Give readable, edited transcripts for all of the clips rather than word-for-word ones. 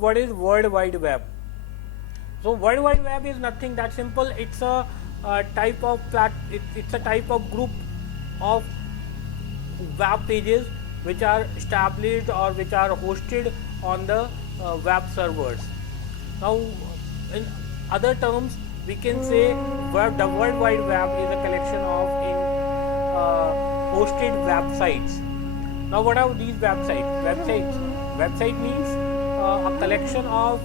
what is World Wide Web? So World Wide Web is nothing that simple. It's a type of it's a type of group of web pages which are established or which are hosted on the web servers. Now, in other terms, we can say the World Wide Web is a collection of hosted websites. Now, what are these websites? Website means a collection of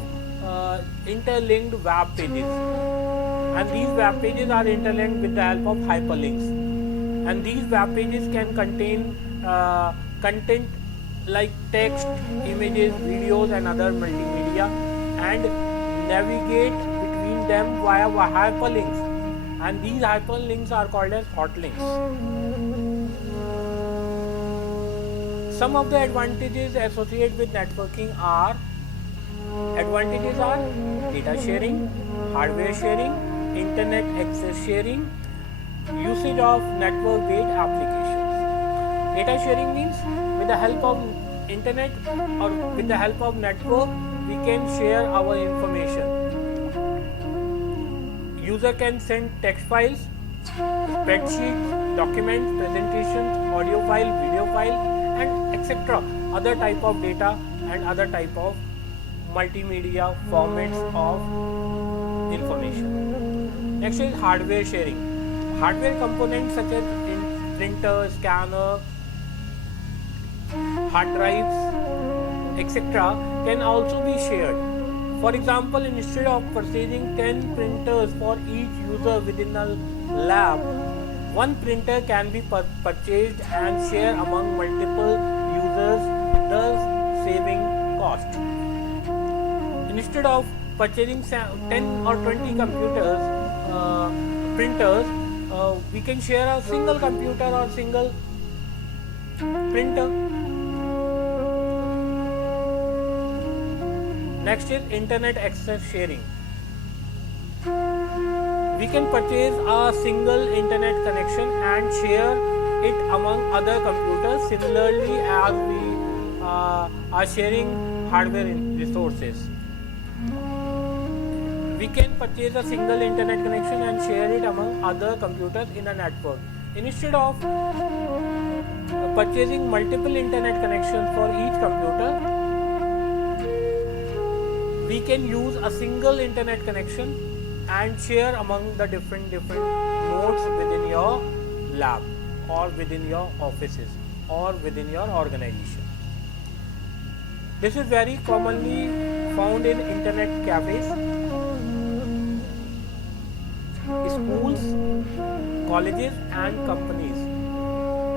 interlinked web pages, and these web pages are interlinked with the help of hyperlinks. And these web pages can contain content like text, images, videos, and other multimedia, and navigate between them via hyperlinks. And these hyperlinks are called as hotlinks. Some of the advantages associated with networking are data sharing, hardware sharing, internet access sharing, usage of network-based applications. Data sharing means with the help of internet or with the help of network, we can share our information. User can send text files, spreadsheets, documents, presentations, audio file, video file, and etc. Other type of data and other type of multimedia formats of information. Next is hardware sharing. Hardware components such as printer, scanner, hard drives, etc. can also be shared. For example, instead of purchasing 10 printers for each user within a lab, one printer can be purchased and shared among multiple users, thus saving cost. Instead of purchasing 10 or 20 printers, we can share a single computer or single printer. Next is internet access sharing. We can purchase a single internet connection and share it among other computers, similarly as we are sharing hardware resources. We can purchase a single internet connection and share it among other computers in a network. Instead of purchasing multiple internet connections for each computer, we can use a single internet connection and share among the different nodes within your lab or within your offices or within your organization. This is very commonly found in internet cafes, schools, colleges and companies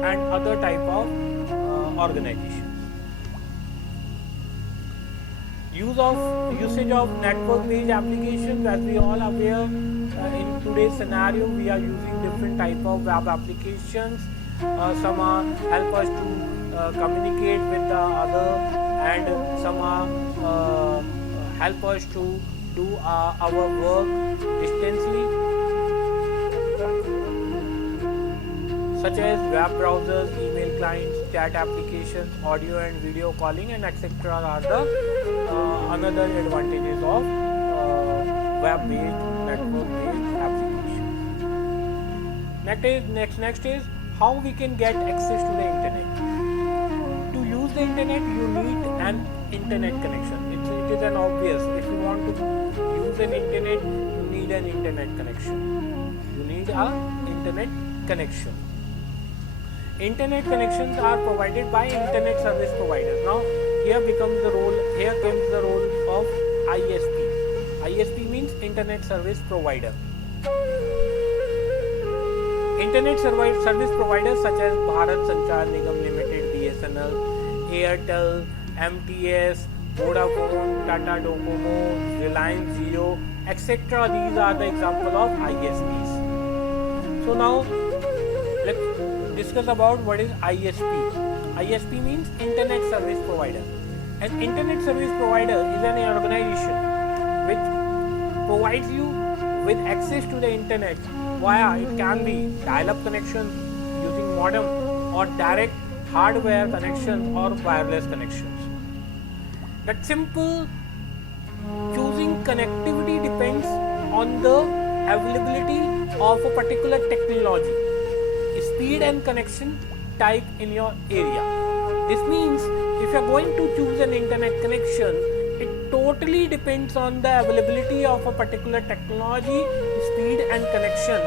and other type of organizations. Usage of network-based applications. As we all aware, in today's scenario, we are using different type of web applications. Some are help us to communicate with the other, and some are help us to do our work distantly, such as web browsers, email clients, chat applications, audio and video calling, and etc. are the another advantages of web-based, network-based applications. Next is how we can get access to the internet. To use the internet, you need an internet connection. It is an obvious. If you want to use an internet, you need an internet connection. You need an internet connection. Internet connections are provided by internet service providers. Now, here comes the role of ISP. ISP means internet service provider. Internet service providers such as Bharat Sanchar Nigam Limited, BSNL, Airtel, MTS, Vodafone, Tata Docomo, Reliance Jio, etc. These are the example of ISPs. So now let's discuss about what is ISP. ISP means internet service provider. An internet service provider is an organization which provides you with access to the internet via, it can be dial-up connections using modem or direct hardware connections or wireless connections. That simple Choosing connectivity depends on the availability of a particular technology, speed and connection type in your area. This means if you are going to choose an internet connection, it totally depends on the availability of a particular technology, speed and connection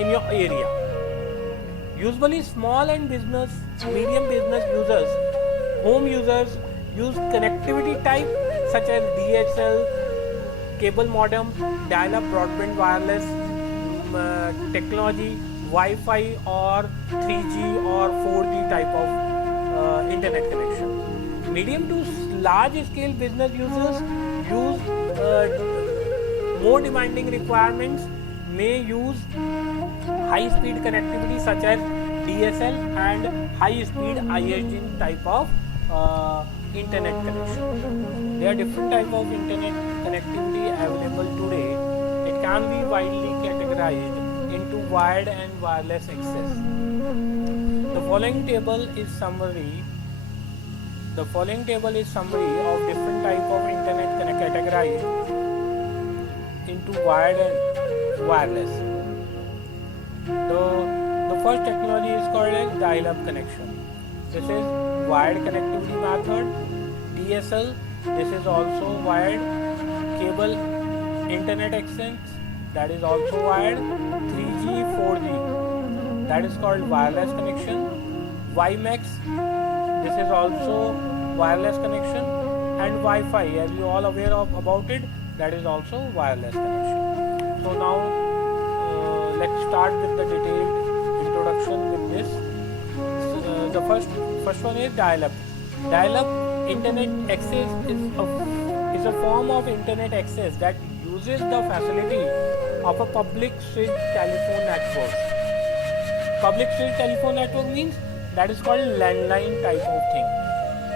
in your area. Usually small and medium business users, home users use connectivity type such as DSL, cable modem, dial-up broadband wireless technology, Wi-Fi or 3G or 4G type of internet connection. Medium to large scale business users use more demanding requirements, may use high speed connectivity such as DSL and high speed ISDN type of internet connection. There are different type of internet connectivity available today. It can be widely categorized into wired and wireless access. The following table is summary. The following table is summary of different type of internet categorized into wired and wireless. The first technology is called as dial-up connection. This is wired connectivity method. DSL, this is also wired. Cable internet access, that is also wired. 3G, 4G, that is called wireless connection. WiMAX, this is also wireless connection. And Wi-Fi, as you all aware of about it, that is also wireless connection. So now let's start with the detailed introduction with this. The first one is dial-up. Dial-up internet access is a form of internet access that uses the facility of a public switch telephone network. Public switch telephone network means that is called landline type of thing.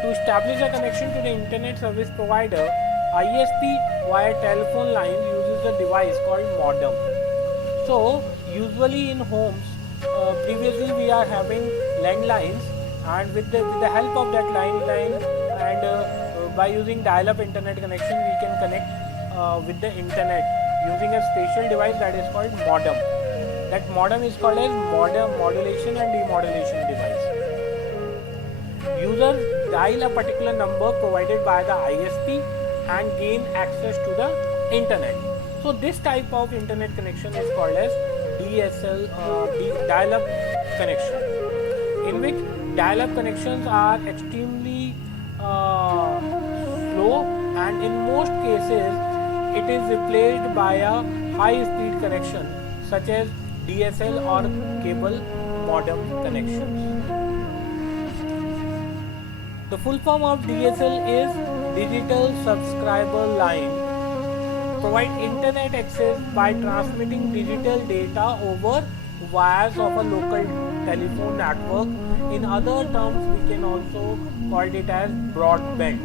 To establish a connection to the internet service provider, ISP via telephone line uses a device called modem. So usually in homes, previously we are having landlines, and with the help of that landline and by using dial-up internet connection, we can connect with the internet using a special device that is called modem. That modem is called as modulation and demodulation device. Users dial a particular number provided by the ISP and gain access to the internet. So this type of internet connection is called as DSL, dial-up connection, in which dial-up connections are extremely slow, and in most cases it is replaced by a high-speed connection such as DSL or cable modem connections. The full form of DSL is Digital Subscriber Line. Provide internet access by transmitting digital data over wires of a local telephone network. In other terms, we can also call it as broadband.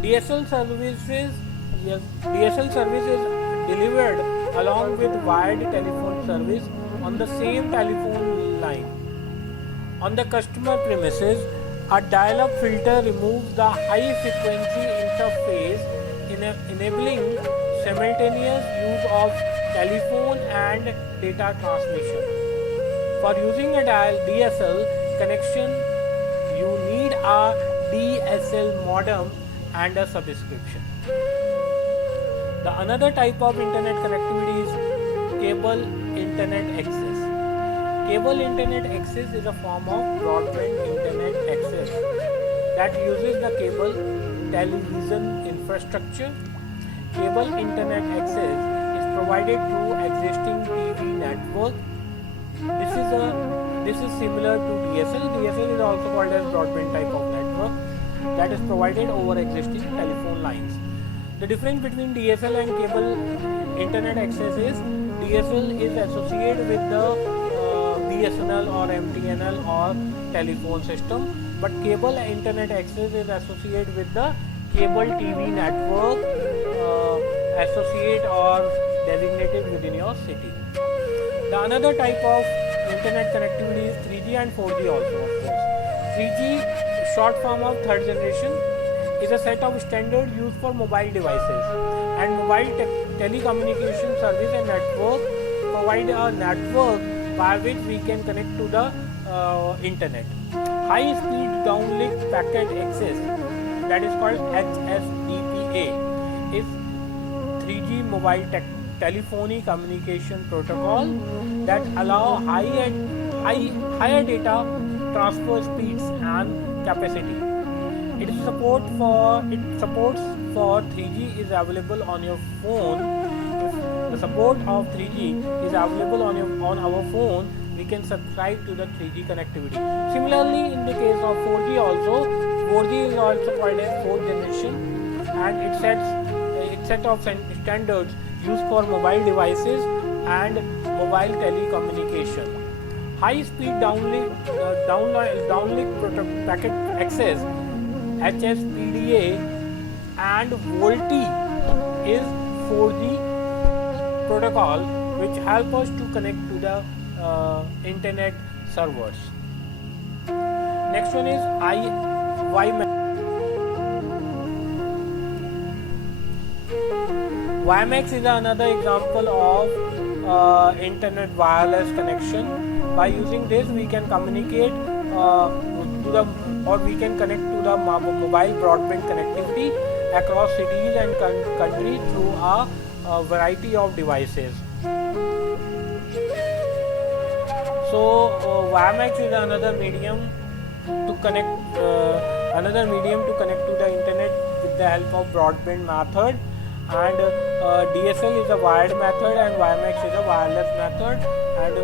DSL service is delivered along with wired telephone service on the same telephone line. On the customer premises, a dial-up filter removes the high frequency interface, enabling simultaneous use of telephone and data transmission. For using a DSL connection, you need a DSL modem and a subscription. The another type of internet connectivity is cable internet access. Cable internet access is a form of broadband internet access that uses the cable television infrastructure. Cable internet access is provided through existing TV network. This is similar to DSL. DSL is also called as broadband type of network that is provided over existing telephone lines. The difference between DSL and cable internet access is DSL is associated with the BSNL or MTNL or telephone system, but cable internet access is associated with the cable TV network associate or designated within your city. The another type of internet connectivity is 3G and 4G also, of course. 3G, short form of third generation. is a set of standards used for mobile devices, and mobile telecommunication service and network provide a network by which we can connect to the internet. High speed downlink packet access, that is called HSDPA, is 3G mobile telephony communication protocol that allow higher data transfer speeds and capacity. It supports for 3G is available on your phone. If the support of 3G is available on our phone, we can subscribe to the 3G connectivity. Similarly, in the case of 4G also, 4G is also called as 4th generation, and it set of standards used for mobile devices and mobile telecommunication. High speed downlink packet access HSPDA and VoLTE is 4G protocol which help us to connect to the internet servers. Next one is WiMAX is another example of internet wireless connection. By using this, we can communicate we can connect to the mobile broadband connectivity across cities and countries through a variety of devices. So WiMAX is another medium to connect to the internet with the help of broadband method, and DSL is a wired method and WiMAX is a wireless method, and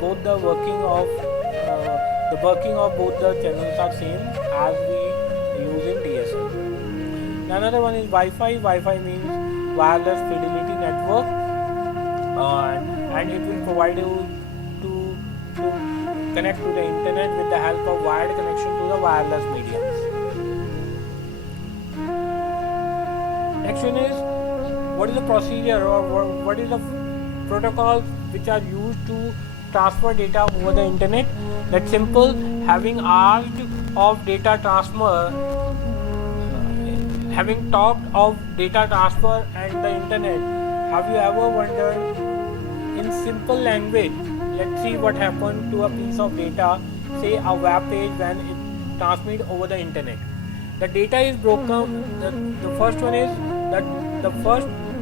both the working of both the channels are same as we use in DSL. Another one is Wi-Fi. Wi-Fi means wireless fidelity network, and it will provide you to connect to the internet with the help of wired connection to the wireless mediums. Next one is, what is the procedure or what is the protocols which are used to transfer data over the internet? That's simple. Having asked of data transfer, having talked of data transfer and the internet, have you ever wondered in simple language? Let's see what happened to a piece of data, say a web page, when it transmits over the internet. The data is broken. The first one is that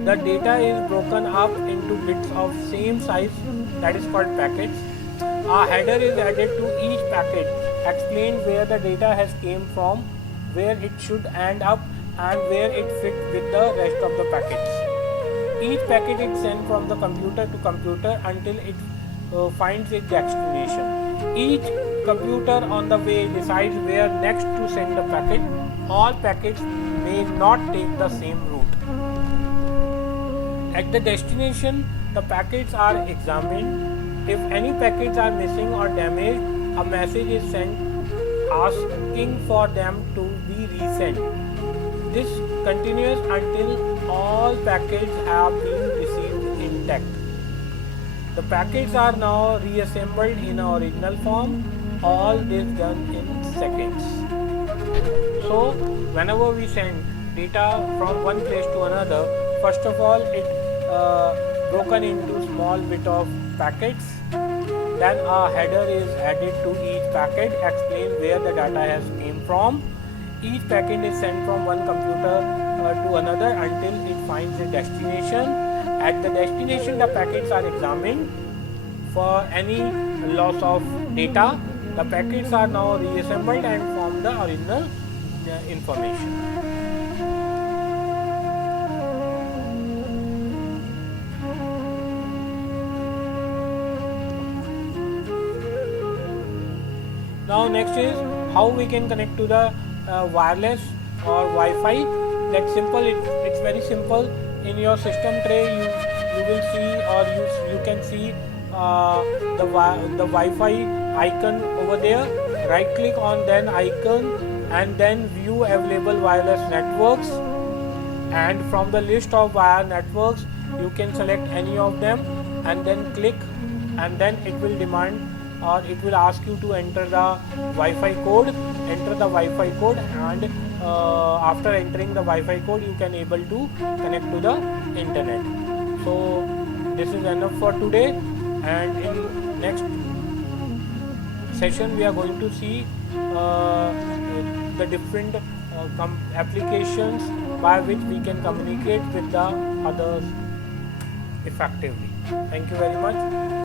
the data is broken up into bits of same size, that is called packets. A header is added to each packet, explain where the data has came from, where it should end up, and where it fits with the rest of the packets. Each packet is sent from the computer to computer until it finds its destination. Each computer on the way decides where next to send the packet. All packets may not take the same route. At the destination, the packets are examined. If any packets are missing or damaged, a message is sent asking for them to be resent. This continues until all packets have been received intact. The packets are now reassembled in an original form. All this done in seconds. So, whenever we send data from one place to another, first of all, it broken into small bit of packets. Then a header is added to each packet, explain where the data has came from. Each packet is sent from one computer to another until it finds a destination. At the destination, the packets are examined for any loss of data. The packets are now reassembled and form the original information. Now next is how we can connect to the wireless or Wi-Fi. That's simple. It's very simple. In your system tray, you will see, or you can see the Wi-Fi icon over there. Right click on that icon and then view available wireless networks. And from the list of wire networks, you can select any of them and then click, and then it will demand, or it will ask you to enter the Wi-Fi code. Enter the Wi-Fi code and after entering the Wi-Fi code, you can able to connect to the internet. So this is enough for today, and in next session we are going to see the different applications by which we can communicate with the others effectively. Thank you very much.